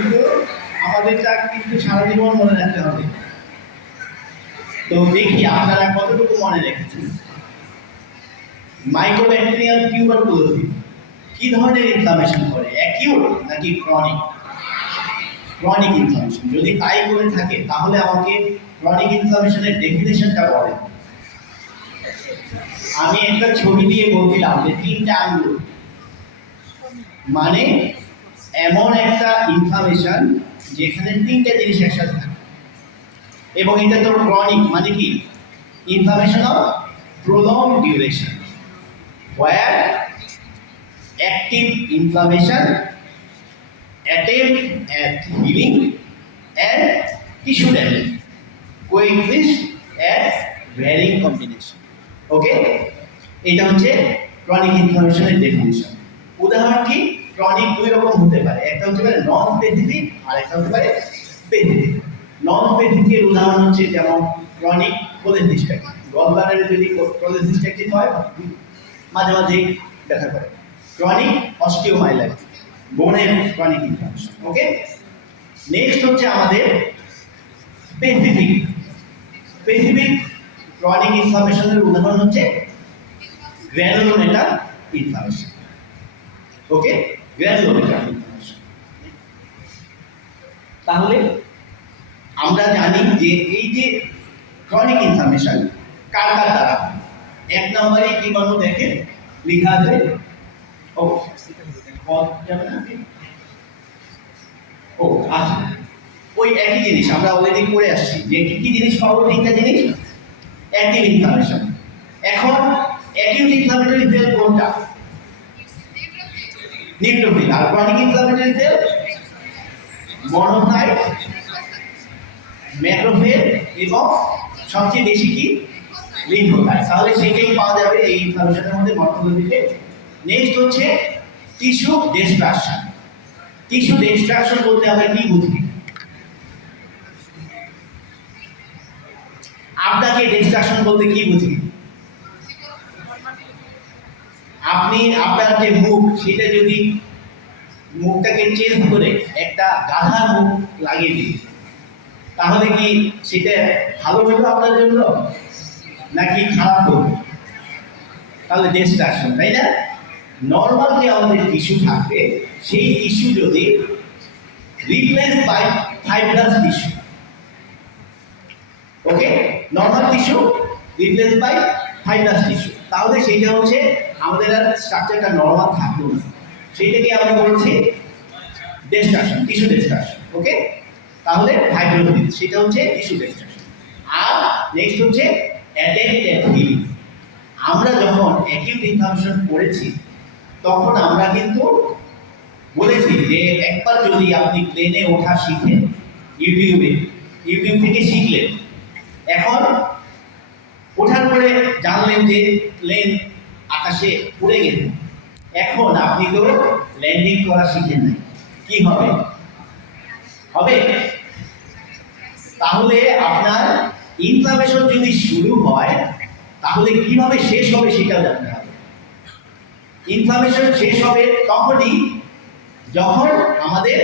কিন্তু আমাদেরটা কিন্তু সারা জীবন মনে রাখতে হবে। তো দেখি আপনারা কতটুকু মনে রেখেছেন। মাইকোব্যাকটেরিয়াল টিউবারকুলোসিস কি ধরনের ইনফ্লামেশন করে, অ্যাকিউট নাকি ক্রনিক? Chronic inflammation. যদি তাই করে থাকে তাহলে আমাকে ক্রনিক ইনফ্লামেশনের ডেফিনেশনটা বলেন। আমি একটা ছবি দিয়ে বলছিলাম যে 3টা আঙ্গুল মানে এমন একটা ইনফ্লামেশন যেখানে 3টা জিনিস একসাথে থাকে, এবং এটা তো ক্রনিক মানে কি inflammation of prolonged duration where active inflammation attempt at healing and tissue damage coexist at varying combination. ওকে, এটা হচ্ছে ক্রনিক ইনফ্লামেশনের ডেফিনিশন। উদাহরণ কি? ক্রনিক দুই রকম হতে পারে, একটা হতে পারে নন স্পেসিফিক আর একটা হতে পারে স্পেসিফিক। নন স্পেসিফিকের উদাহরণ হচ্ছে যেমন ক্রনিক কোলেসিস্টাইটিস। গলব্লাডারে যদি কোলেসিস্টাইটিস হয় মাঝে মাঝে ব্যথা করে। ক্রনিক অস্টিওমাইলাইটিস, বোনের ক্রনিক ইনফ্লামেশন। ওকে, নেক্সট হচ্ছে আমাদের স্পেসিফিক। স্পেসিফিক ক্রনিক ইনফ্লামেশনের উদাহরণ হচ্ছে গ্র্যানুলোমেটার ইনফ্লামেশন। ওকে, গ্র্যানুলোমেটার ইনফ্লামেশন। তাহলে আমরা জানি যে এই যে ক্রনিক ইনফ্লামেশন কার কার দ্বারা? 1 নম্বরে কি বলবো দেখেন লেখা আছে, ও যাবে না, ও আচ্ছা, ওই একই জিনিস আমরা অলরেডি করে আসছি যে কি জিনিস পাবো? 3টা জিনিস। Active inflammation. এখন অ্যাকিউট ইনফ্লামেটরি সেল কোনটা? নিউট্রোফিল। আর chronic inflammatory cell monocyte, macrophage এবং সবচেয়ে বেশি কি লিম্ফোসাইট। তাহলে সেটাই পাওয়া যাবে এই ইনফ্লামেশনের মধ্যে মর্ফোলজিতে। নেক্সট হচ্ছে টিস্যু ডিস্ট্রাকশন। টিস্যু ডিস্ট্রাকশন বলতে আমরা কি বুঝি? আপনাকে ডিস্ট্রাকশন বলতে কি বুঝি? আপনি আপনার যে মুখ সেটা যদি মুখটাকে চেঞ্জ করে একটা গাধার মুখ লাগিয়ে দিই তাহলে কি সেটা ভালো হলো আপনার জন্য নাকি খারাপ হলো? তাহলে ডিস্ট্রাকশন, তাই না? নর্মাল যে আমাদের টিস্যু থাকবে সেই টিস্যু যদি replace by fibrous tissue, okay, normal tissue replace by fibrous tissue, তাহলে সেইটা হচ্ছে আমাদের আর স্ট্রাকচারটা নর্মাল থাকলো না, সেইটাকে আমরা বলছি ডিস্ট্রাকশন, টিস্যু ডিস্ট্রাকশন। ওকে, তাহলে ফাইব্রোসিস সেটা হচ্ছে টিস্যু ডিস্ট্রাকশন। আর নেক্সট হচ্ছে অ্যাটেম্প্ট এট হিলিং। আমরা যখন অ্যাকিউট ইনফ্লামেশন পড়েছি তখন আমরা কিন্তু বলেছি যে একবার যদি আপনি প্লেনে ওঠা শিখেন, ইউটিউব থেকে শিখলেন, এখন ওঠার পরে জানলেন যে প্লেন আকাশে উড়ে গেছে, এখন আপনি তো ল্যান্ডিং করা শিখেন নাই, কি হবে? হবে? তাহলে আপনার ইনফ্লামেশন যদি শুরু হয় তাহলে কিভাবে শেষ হবে সেটাও জানতে হবে। ইনফ্লামেশন শেষ হবে তখনই যখন আমাদের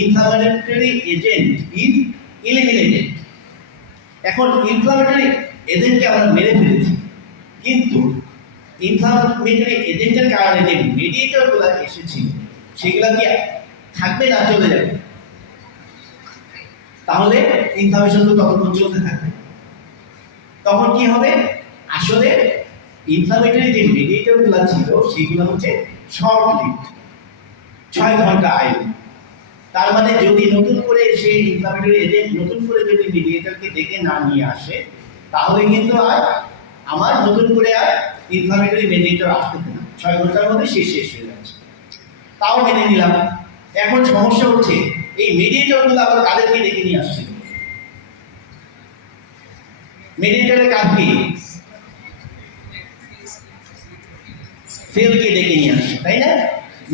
ইনফ্লামেটরি এজেন্ট ইজ এলিমিনেটেড। এখন ইনফ্লামেটরি এজেন্টকে আমরা মেরে ফেলেছি, কিন্তু ইনফ্লামেটরি এজেন্টের কারণে যে মেডিয়েটরগুলো এসেছিল সেগুলো কি থাকবে না চলে যাবে? তাহলে ইনফ্লামেশন তো ততক্ষণ চলতে থাকবে। তখন কি হবে? আসলে ইনফ্লামেটরি যে মেডিয়েটরগুলো ছিল সেগুলো হচ্ছে শর্ট লিভড, 6 ঘন্টা আয়ু। তার মানে যদি নতুন করে সেই ইনফ্লামেটরি এজেন্ট নতুন করে যদি মেডিয়েটরকে ডেকে না নিয়ে আসে তাহলে কিন্তু আর আমার নতুন করে আর ইনফ্লামেটরি মেডিয়েটর আসতেছে না, 6 ঘন্টার মধ্যে শেষ হয়ে যাচ্ছে। তাও মেনে নিলাম। এখন সমস্যা হচ্ছে এই মেডিয়েটরগুলো আবার কাদেরকে ডেকে নিয়ে আসছে? মেডিয়েটরের কাজ কি? সেলকে ডেকে নিয়ে আসছে, তাই না?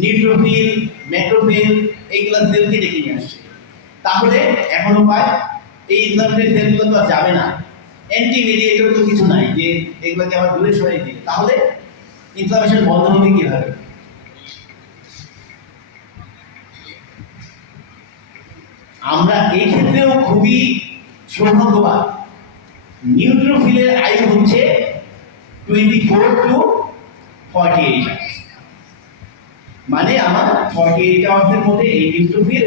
নিউট্রোফিল, ম্যাক্রোফিল এইগুলা সেলকে ডেকে নিয়ে আসছে। তাহলে এখন উপায়, এই ইনফ্লামেটরি সেলগুলো তো আর যাবে না, অ্যান্টি মেডিয়েটর তো কিছু নাই যে এগুলোকে আবার দূরে সরিয়ে দিবে। তাহলে ইনফ্লামেশন বন্ধ হবে কিভাবে? আমরা এই ক্ষেত্রেও খুবই সৌভাগ্যবান। নিউট্রোফিলের আয়ু হচ্ছে 24 to 48 আওয়ার্স। মানে আমার 48 আওয়ার্সের মধ্যে এই নিউট্রোফিল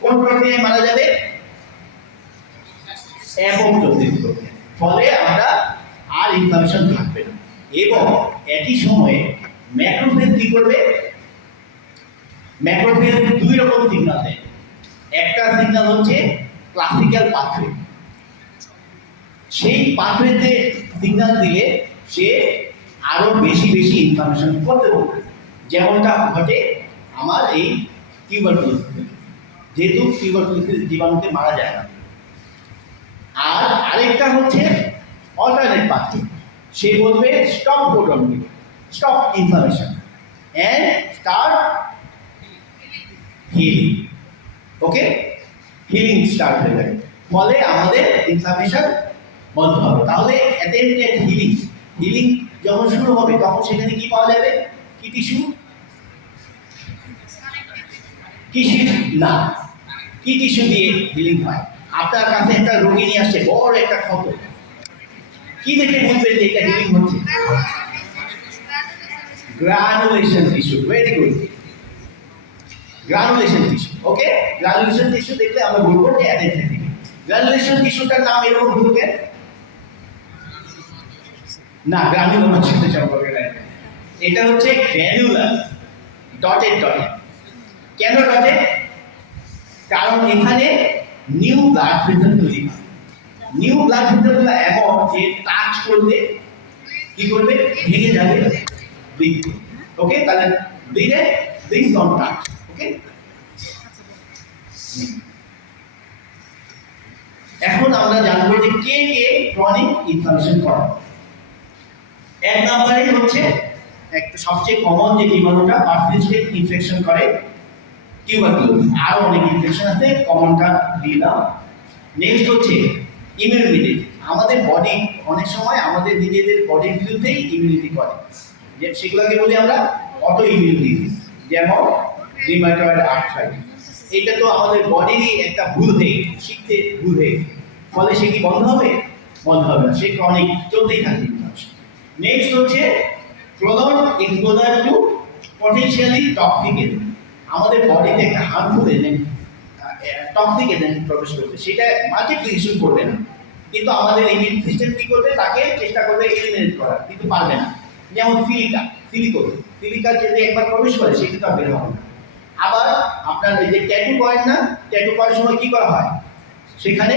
কোন প্রক্রিয়ায় মারা যাবে? অ্যাপোপ্টোসিস প্রক্রিয়া। ফলে আমরা আর ইনফ্লামেশন থাকবে না। এবং একই সময়ে ম্যাক্রোফেজ কি করবে? ম্যাক্রোফেজ দুই রকম সিগন্যাল দেয়। একটা সিগন্যাল হচ্ছে ক্লাসিক্যাল পাথওয়ে। সেই পাথওয়েতে সিগন্যাল দিলে সে আরো বেশি বেশি ইনফরমেশন করতে পারবে, যেমনটা ঘটে আমার এই টিউবারকুলোসিস। যেহেতু টিউবারকুলোসিস জীবাণুকে মারা যায় না। আর আরেকটা হচ্ছে অল্টারনেট পাথওয়ে। সে বলবে stop codon, stop information and start healing. Okay, healing start হয়ে যাবে, ফলে আমাদের ইনফ্লামেশন বন্ধ হবে। তাহলে অ্যাটেম্পটেড হিলিং, হিলিং যখন শুরু হবে তখন সেখানে কি পাওয়া যাবে? কি টিস্যু? টিস্যু না, কি টিস্যু দিয়ে হিলিং হয়? আপনার কাছে একটা রোগী নিয়ে আসছে, বড় একটা ক্ষত, কি দেখে বুঝবেন যে এটা হিলিং হচ্ছে? Granulation tissue. Very good, granulation tissue. Okay, granulation tissue দেখলে আমরা বলবো যে অ্যাটেম্পটেড হিলিং। গ্রানুলেশন টিস্যুটার নাম এরকম হলো কেন? না, গ্রানুলোমার সাথে সম্পর্ক নাই। এটা হচ্ছে গ্র্যানুলার ডটেড ডটেড। কেন ডটেড? কারণ এখানে নিউ ব্লাড ভেসেল তৈরি হয়। নিউ ব্লাড ভেসেলগুলো এমন যে টাচ করলে কি করবে? ভেঙে যাবে, ব্লিড। ওকে, তাহলে ব্লিডে প্লিজ ডোন্ট টাচ। ওকে, এখন আমরা জানবো যে কে কে ক্রনিক ইনফ্লামেশন করে। এক নম্বরে হচ্ছে একটা সবচেয়ে কমন যে জীবাণুটা পারসিস্টেন্ট ইনফেকশন করে, টিউবারকুলোসিস। আরো অনেক ইনফেকশন আছে, কমনটা দিলাম। নেক্সট হচ্ছে ইমিউনিটি। আমাদের বডি অনেক সময় আমাদের নিজেদের বডির বিরুদ্ধেই ইমিউনিটি করে, যে সেগুলোকে বলি আমরা অটো ইমিউন ডিজিজ, যেমন রিউমাটয়েড আর্থ্রাইটিস। এটা তো আমাদের বডিরই একটা ভুল হয়ে শিখতে ভুল হয়ে, ফলে সে কি বন্ধ হবে? বন্ধ হবে না, সে ক্রনিক চলতেই থাকবে। নেক্সট হচ্ছে prolonged exposure two potentially toxic agent. আমাদের বডিতে একটা হার্মফুল এজেন্ট, টক্সিক এজেন্ট প্রবেশ করবে, সেটা মাল্টিপ্লিকেশন করবে না, কিন্তু আমাদের ইমিউন সিস্টেম কি করবে? তাকে চেষ্টা করবে এলিমিনেট করার, কিন্তু পারবে না। যেমন সিলিকা যদি একবার প্রবেশ করে সে কিন্তু আর বের হবে না। আবার আপনার এই যে ট্যাটু করেন না, ট্যাটু করার সময় কি করা হয়? সেখানে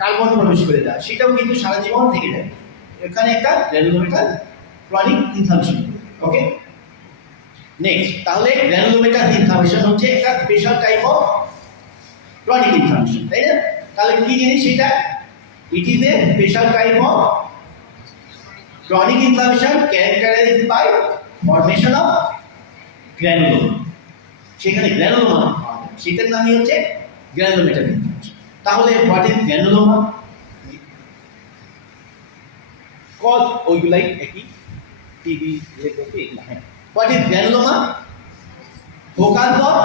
কার্বন প্রবেশ করে দেয়, সেটাও কিন্তু সারা জীবন থেকে যায়। এখানে একটা granulomatous chronic inflammation. Okay, next, তাহলে গ্র্যানুলোমেটাল ইনফ্লামেশন হচ্ছে একটা special type of chronic inflammation, তাই না? তাহলে কি জিনিস সেটা? It is a special type of chronic inflammation characterized by formation of granuloma. সেখানে গ্র্যানুলোমা পাওয়া যায়, সেটার নামই হচ্ছে গ্র্যানুলোমেটাল ইনফ্লামেশন। তাহলে হোয়াট ইজ গ্র্যানুলোমা? কজ ওইগুলাই একই, টিবি লেখকে এগুলা। হ্যাঁ, what is granuloma? Focus of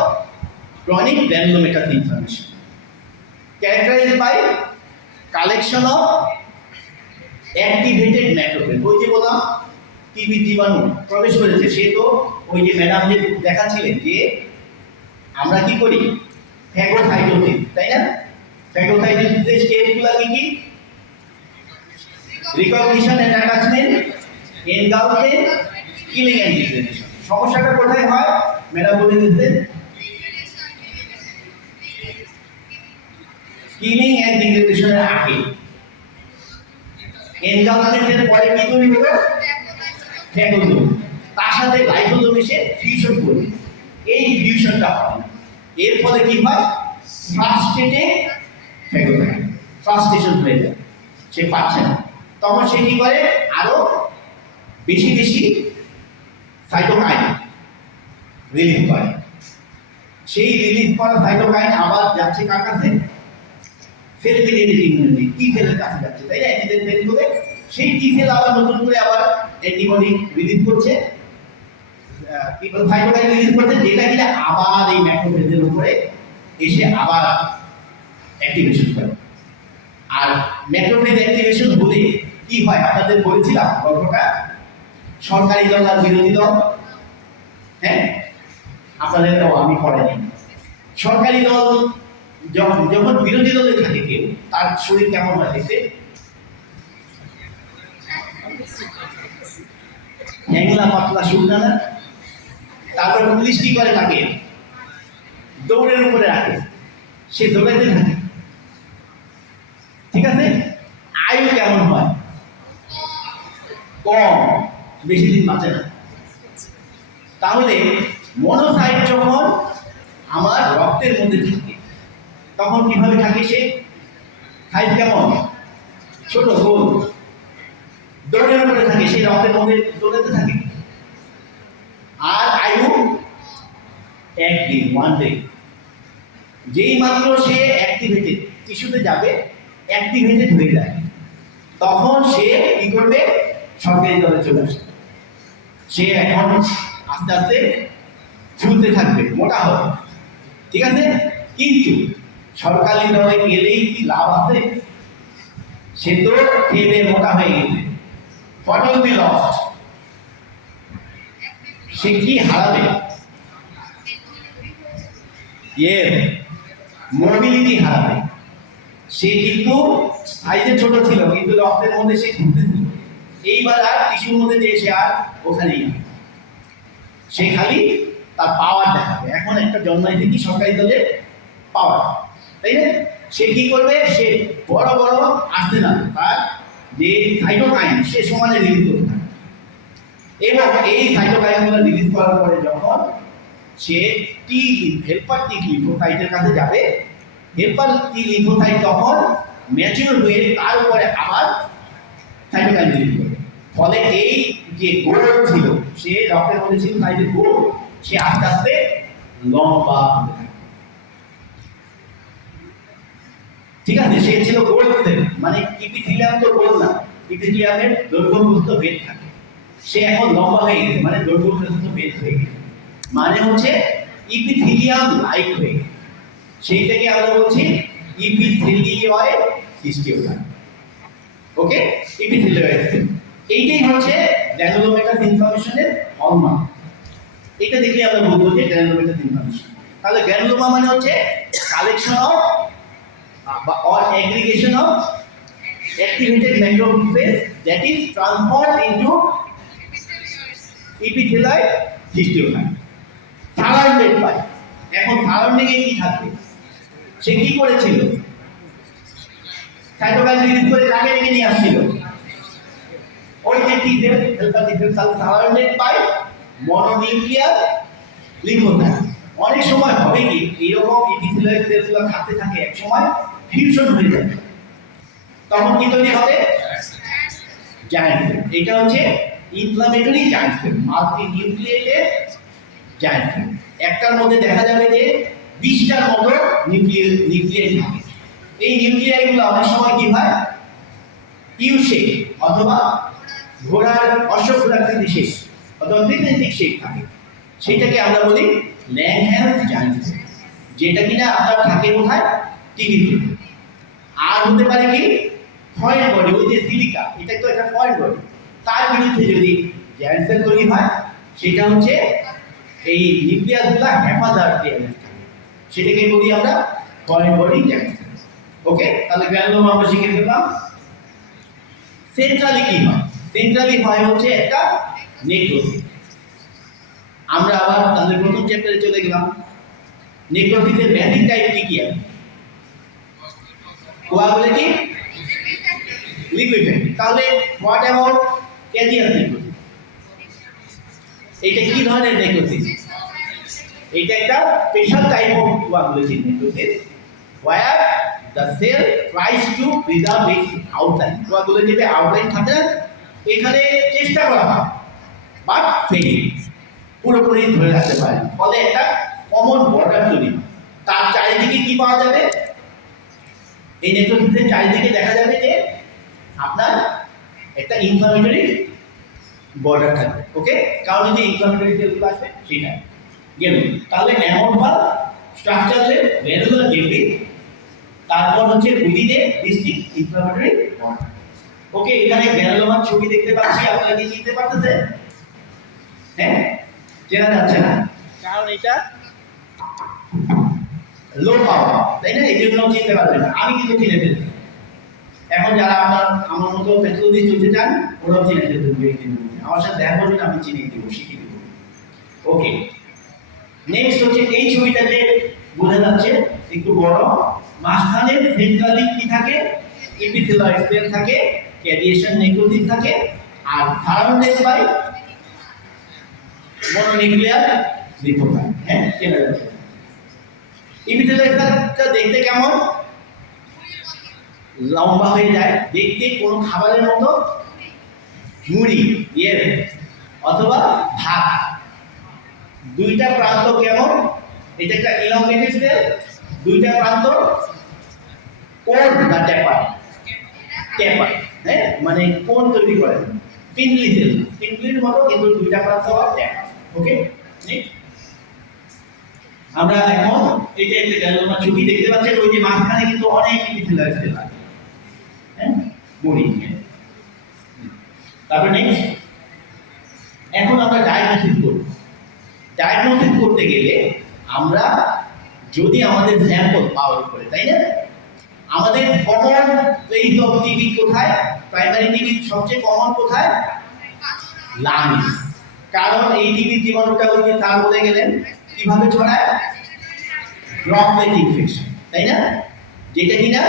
chronic granulomatous inflammation characterized by collection of activated macrophage। ওই যে বললাম টিবি জীবাণু প্রবেশ করেছে, সে তো ওই যে ম্যাডাম যে দেখাচ্ছিলেন যে আমরা কি করি? ফ্যাগোসাইটোসিস, তাই না? ফ্যাগোসাইটোসিসের স্টেপগুলো কি? Recognition and attachment, engulfment, killing and degradation. সমস্যাটা কোথায় হয় ম্যাডাম বলে দিতেন? কিলিং এন্ড ডিগ্রেডেশনের আগে। এনগালমেন্টের পরে কি তৈরি হবে? ফ্যাগোজোম, তার সাথে লাইসোজোম এসে ফিউশন করবে। এই ফিউশনটা হয় না, এর ফলে কি হয়? ফ্রাস্ট্রেশন হয়ে যায়, সে পাচ্ছে না। তখন সে কি করে? আরো বেশি বেশি সাইটোকাইন রিলিজ করে। সেই রিলিজ করা সাইটোকাইন আবার যাচ্ছে কার কাছে? সেল মিডিয়েটেড ইমিউনিটি, টি সেলের কাছে যাচ্ছে, তাই না? অ্যান্টিজেন তৈরি করে সেই টি সেল আবার নতুন করে আবার অ্যান্টিবডি রিলিজ করছে, সাইটোকাইন রিলিজ করছে, যেটা কিনা আবার এই ম্যাক্রোফেজের উপরে এসে আবার অ্যাক্টিভেশন করে। আর ম্যাক্রোফেজ অ্যাক্টিভেশন হলে কি হয় আপনাদের বলেছিলাম গল্পটা, সরকারি দল আর বিরোধী দল, হ্যাঁ আপনাদের তো আমি পড়াইনি। সরকারি দল যখন বিরোধী দলে থাকে কেউ, তার শরীর কেমন হয় দেখতে? হ্যাংলা পাতলা শুকনা না? তারপর পুলিশ কি করে তাকে দৌড়ের উপরে রাখে, সে দৌড়াইতে থাকে, ঠিক আছে? আয়ু কেমন হয়? কম, বেশি দিন বাঁচে না। তাহলে মনোসাইট যখন আমার রক্তের মধ্যে থাকে তখন কিভাবে থাকে সে? সাইজ কেমন? ছোট, গোল, দৌড়ের উপরে থাকে, সেই রক্তের মধ্যে দৌড়াতে থাকে। আর আয়ু একদিন, ওয়ান ডে। যেই মাত্র সে অ্যাক্টিভেটেড টিস্যুতে যাবে, অ্যাক্টিভেটেড হয়ে যায়, তখন সে কি করবে? সরকারি দলে চলে আসবে। সে এখন আস্তে আস্তে ঝুলতে থাকবে, মোটা হবে, ঠিক আছে? কিন্তু সরকারি দলে গেলেই কি লাভ আছে? সে তো খেয়ে মোটা হয়ে গেছে, ফটল বি লস্ট। সে কি হারাবে? মোবিলিটি হারাবে। সে কিন্তু সাইজে ছোট ছিল, কিন্তু রক্তের মধ্যে সে ঘুরতেছিল। এইবার আর টিস্যুর মধ্যে যে সে আর ওখানেই না, সে খালি তার পাওয়ার দেখাবে। এখন একটা জন্মাইছে কি সরকারি দলের পাওয়ার, তাই না? সে কি করবে? সে বড় বড় আসতে না, তার যে সাইটোকাইন সে সমানে রিলিজ করতে থাকে। এবং এই সাইটোকাইনগুলো রিলিজ করার পরে যখন সে টি হেল্পার টি লিম্ফোসাইটের কাছে যাবে, হেল্পার টি লিম্ফোসাইট তখন ম্যাচিউর হয়ে তার উপরে আবার সাইটোকাইন রিলিজ করবে। ফলে এই যে গোল ছিল, সে রক্তের মধ্যে ছিল সাইজের গোল, সে আস্তে আস্তে লম্বা হতে থাকে, ঠিক আছে? সে ছিল গোল সেল, মানে ইপিথেলিয়াম তো গোল না, ইপিথেলিয়ামের দৈর্ঘ্যপ্রস্থ বেদ থাকে। সে এখন লম্বা হয়ে গেছে, মানে দৈর্ঘ্যপ্রস্থ বেদ হয়ে গেছে, মানে হচ্ছে ইপিথেলিয়াম লাইক হয়ে গেছে। সেই থেকে আমরা বলছি ইপিথেলিয়য়েড হিস্টিওগ্রাম। ওকে, ইপিথেলিয়য়েড সেল। এইটাই হচ্ছে গ্র্যানুলোমেটাস ইনফরমেশনের হলমার্ক। এটা দেখলে আমরা বলবো যে গ্র্যানুলোমেটাস ইনফরমেশন। তাহলে গ্র্যানুলোমা মানে হচ্ছে collection of or aggregation of activated macrophage that is transformed into epithelioid histiocyte surrounded by। এখন সারাউন্ডিং এ কি থাকবে? সে কি করেছিল? সাইটোকাইন রিলিজ করে কাকে ডেকে নিয়ে আসছিল? ওই যে T cell, helper T cell, surrounded by mononuclear lymphocyte. অনেক সময় হবে কি এইরকম ইপিথেলিয়াল সেলগুলো থাকতে থাকে, এক সময় ফিউশন হয়ে যাবে, তখন কি তৈরি হবে? Giant cell. এটা হচ্ছে inflammatory giant cell, multi nucleated giant cell. একটার মধ্যে দেখা যাবে যে 20টার মতো নিউক্লিয়াই থাকে। এই নিউক্লিয়াইগুলো অনেক সময় কি হয়? ইউ শেপ অথবা ঘোড়ার অশ্বক্ষুরাকৃতি শেপ অথবা ক্রিসেন্টিক শেপ থাকে। সেটাকে আমরা বলি ল্যাংহ্যান্স জায়ান্ট সেল, যেটা কিনা আপনার থাকে কোথায়? টিভিতে। আর হতে পারে কি ফয়েল বডি, ওই যে সিলিকা, এটা তো একটা ফয়েল বডি, তার বিরুদ্ধে যদি জায়ান্ট সেল তৈরি হয়, সেটা হচ্ছে এই নিউক্লিয়াসগুলো হেফাজার দিয়ে থাকে, সেটাকে বলি আমরা ফয়েল বডি জায়ান্ট সেল। ওকে, তাহলে গ্র্যানুলোমা আমরা শিখে ফেললাম। সেন্ট্রালি কি হয়? সেন্ট্রালি হয় হচ্ছে একটা নেক্রোসিস। আমরা আবার তাহলে প্রথম চ্যাপ্টারে চলে গেলাম। নেক্রোসিসের বেসিক টাইপ কি কি আছে? কোয়াগুলেটিং, লিকুইফ্যাক্টিং। তাহলে হোয়াট অ্যাবাউট ক্যাজিয়াস নেক্রোসিস? এটা কি ধরনের নেক্রোসিস? এটা একটা special type of coagulating necrosis where the cell tries to preserve its outline। কোয়াগুলেটিভে আউটলাইন থাকে না, এখানে চেষ্টা করা হয় বাট ফেল, পুরোপুরি ধরে রাখতে পারে, ফলে একটা কমন বর্ডার তৈরি। তার চারিদিকে কি পাওয়া যাবে? এই নেক্রোসিসের চারিদিকে দেখা যাবে যে আপনার একটা ইনফ্লামেটরি বর্ডার থাকবে। ওকে, কারণ যদি ইনফ্লামেটরি সেলগুলো আসবে সেটা গেল। তাহলে অ্যামোর্ফাল স্ট্রাকচারে গ্র্যানুলার ডিগ্রি, তারপর হচ্ছে উইদিনে ডিস্ট্রিক্ট ইনফ্লামেটরি মার্কার। ওকে, এখানে গ্র্যানুলোমার ছবি দেখতে পাচ্ছি, আপনারা কি চিনতে পারতেছেন? হ্যাঁ, চেনা যাচ্ছে না কারণ এটা লো পাওয়ার, তাই না? এই জন্য চিনতে পারবেন না, আমি কিন্তু চিনে ফেলছি। এখন যারা আমার মতো প্যাথোলজি চলতে চান ওরাও চিনে ফেলবে, আমার সাথে দেখা করবেন, আমি চিনিয়ে দেবো, শিখিয়ে দেবো। ওকে, নেক্সট হচ্ছে এই ছবিটাতে বোঝা যাচ্ছে একটু বড়, মাঝখানে ভেন্ট্রালি কি থাকে, এপিথেলিয়াল সেল থাকে, ক্যারিয়েশন নেক্রোসিস থাকে, আর সারাউন্ডেড বাই মনোনিউক্লিয়ার লিথোফাইল। হ্যাঁ, চেনা যাচ্ছে। এপিথেলিয়াল সেলটা দেখতে কেমন? লম্বা হয়ে যায়, দেখতে কোনো খাবারের মতো, মুড়ি অথবা ভাত। দুইটা প্রান্ত কেমন? এটা একটা ইলংগেটেড সেল, দুইটা প্রান্ত কোন বা ট্যাপার, হ্যাঁ, মানে কোন তৈরি করে, পিনলি সেল, পিনলির মতো কিন্তু দুইটা প্রান্ত আর ট্যাপার। ওকে, আমরা এখন এটা একটা গ্র্যানুলোমার ছবি দেখতে পাচ্ছেন, ওই যে মাঝখানে কিন্তু অনেক এপিথেলিয়াল সেল আছে, হ্যাঁ, মুড়ি। তারপর নেক্সট, এখন আমরা ডায়াগনোসিস করব। ডায়াগনোসিস করতে গেলে আমরা যদি আমাদের স্যাম্পল পাওয়ার করে, তাই না? আমাদের কমন প্লেস অফ টিবি কোথায়? প্রাইমারি টিবি সবচেয়ে কমন কোথায়? লাংস। কারণ এই টিবির জীবাণুটা ওই যে স্যার বলে গেলেন কিভাবে ছড়ায়, ড্রপলেট ইনফেকশন, তাই না? যেটা কিনা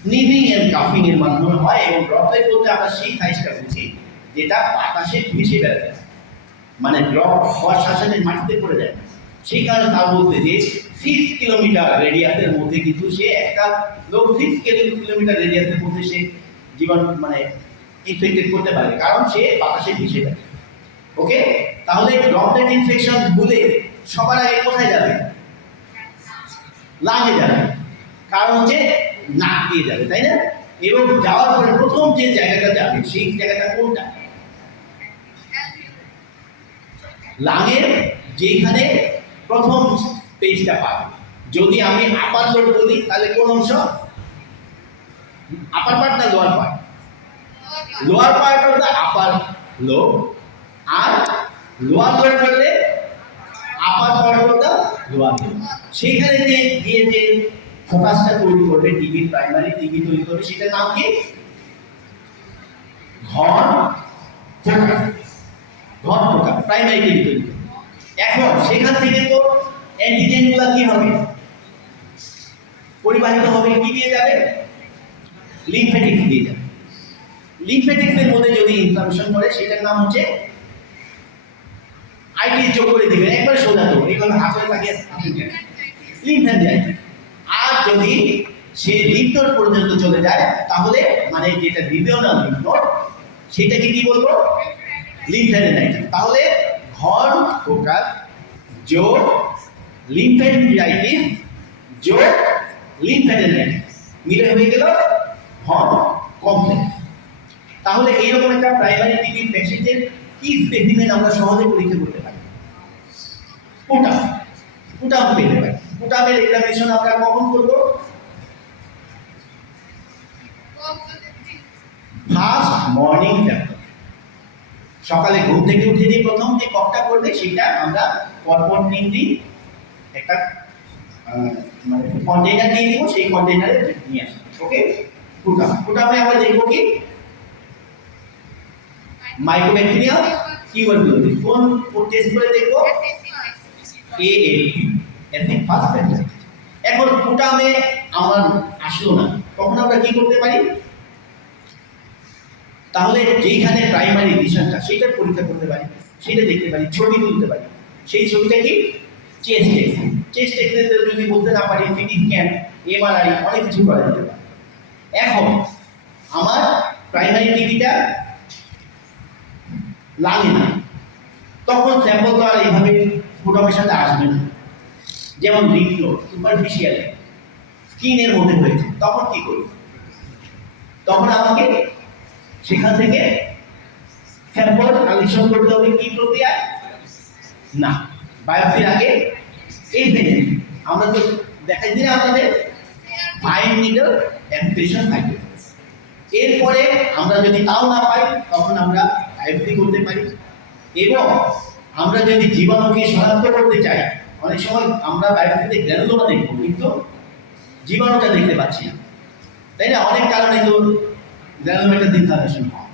স্নিফিং এন্ড কাফিং এর মাধ্যমে হয়, এবং ড্রপলেট বলতে আমরা সেই সাইজটা বুঝি যেটা বাতাসে ভেসে বেড়ায়, মানে ড্রপ হওয়ার সাথে সাথে মাটিতে পড়ে যায়। সেই কারণে তার বলতে যে 6 কিলোমিটার রেডিয়াসের মধ্যে কিন্তু সে একটা লোক 6 কিলোমিটার রেডিয়াসের মধ্যে সে জীবাণু মানে ইনফেক্টেড করতে পারে, কারণ সে বাতাসে ভেসে বেড়ায়। ওকে, তাহলে ড্রপলেট ইনফেকশন বলে সবার আগে কোথায় যাবে? লাঙে যাবে, কারণ হচ্ছে নাক দিয়ে যাবে, তাই না? এবং যাওয়ার পরে প্রথম যে জায়গাটা যাবে সেই জায়গাটা কোনটা? লাঙের যেখানে প্রথম স্পেসটা পাবে। যদি আমি আপার লোব বলি তাহলে কোন অংশ? আপার পার্ট না lower part? Lower part of the upper lobe, আর লোয়ার লোব বললে upper part of the lower lobe. সেইখানে যে গিয়ে যে ফোকাসটা তৈরি করবে, টিবি প্রাইমারি টিবি তৈরি করবে, সেটার নাম কি? ঘন ফোকাস। ঘন ফোকাস প্রাইমারি টিবি তৈরি করবে। এখন সেখান থেকে তো অ্যান্টিজেনগুলো কি হবে? পরিবাহিত হবে, কি দিয়ে যাবে? লিম্ফ্যাটিক্স দিয়ে যাবে। লিম্ফ্যাটিক্সের মধ্যে যদি ইনফ্লামেশন করে সেটার নাম হচ্ছে আইটি যোগ করে দিবে, একবার সোজা দেবো, এইভাবে হাতে লাগিয়ে লিম্ফ্যাঞ্জাইটিস। আর যদি সে লিম্ফ নোড পর্যন্ত চলে যায় তাহলে মানে যেটা রিজিওনাল লিম্ফ নোড সেটাকে কি বলবো? লিম্ফ্যাডেনাইটিস। তাহলে ঘন ফোকাস যোগ লিম্ফ্যাঞ্জাইটিস যোগ লিম্ফ্যাডেনাইটিস মিলে হয়ে গেল ঘন কমপ্লেক্স। তাহলে এইরকম একটা প্রাইমারি টিবি পেশেন্টের কি স্পেসিমেন আমরা সহজে পরীক্ষা করতে পারি? স্পুটাম পেতে পারি। স্পুটামের এক্সামিনেশন আমরা কখন করব? ফার্স্ট মর্নিং স্যাম্পল, সকালে ঘুম থেকে উঠে দিয়ে প্রথম যে কপটা করবে সেটা আমরা পরপর 3 দিন একটা মানে কন্টেইনার দিয়ে দিব, সেই কন্টেইনারে নিয়ে আসবো। ওকে, স্পুটামে আমরা দেখবো কি? Microbacteria, tuberculosis. কোন টেস্ট করে দেখবো? ALP, acid fast fatty. এখন স্পুটামে আমার আসলো না, তখন আমরা কি করতে পারি? তাহলে যেইখানে প্রাইমারি ভিশনটা সেটা পরীক্ষা করতে পারি, সেটা দেখতে পারি, ছবি তুলতে পারি। সেই ছবিটা কি? Chest X-ray. চেস্ট এক্স-রে যদি বলতে না পারি, সিটি স্ক্যান, এমআরআই, অনেক কিছু করা যেতে পারে। এখন আমার প্রাইমারি টিবিটা লাগে না, তখন স্যাম্পল তো আর এইভাবে স্পুটামের সাথে আসবে না। যেমন লিম্ফ নোড সুপারফিশিয়াল স্কিনের মধ্যে হয়েছে, তখন কি করব? তখন আমাকে সেখান থেকে স্যাম্পল কালেকশন করতে হবে। কি প্রক্রিয়া? না, বায়োপসির আগে এই আমরা তো দেখাই দিই আমাদের ফাইন নিডল অ্যাম্পিটেশন সাইকেল। এরপরে আমরা যদি তাও না পাই তখন আমরা বায়োপসি করতে পারি, এবং আমরা যদি জীবাণুকে শনাক্ত করতে চাই, অনেক সময় আমরা বায়োপসিতে গ্র্যানুলোমা দেখবো কিন্তু জীবাণুটা দেখতে পাচ্ছি না, তাই না? অনেক কারণে তো গ্র্যানুলোমাটাস ইনফ্লামেশন হয়।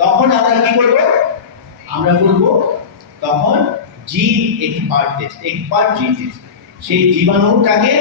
তখন আমরা কি করব? আমরা করব তখন জিন এক্সপার্ট টেস্ট, এক্সপার্ট জিন টেস্ট। সেই জীবাণুটাকে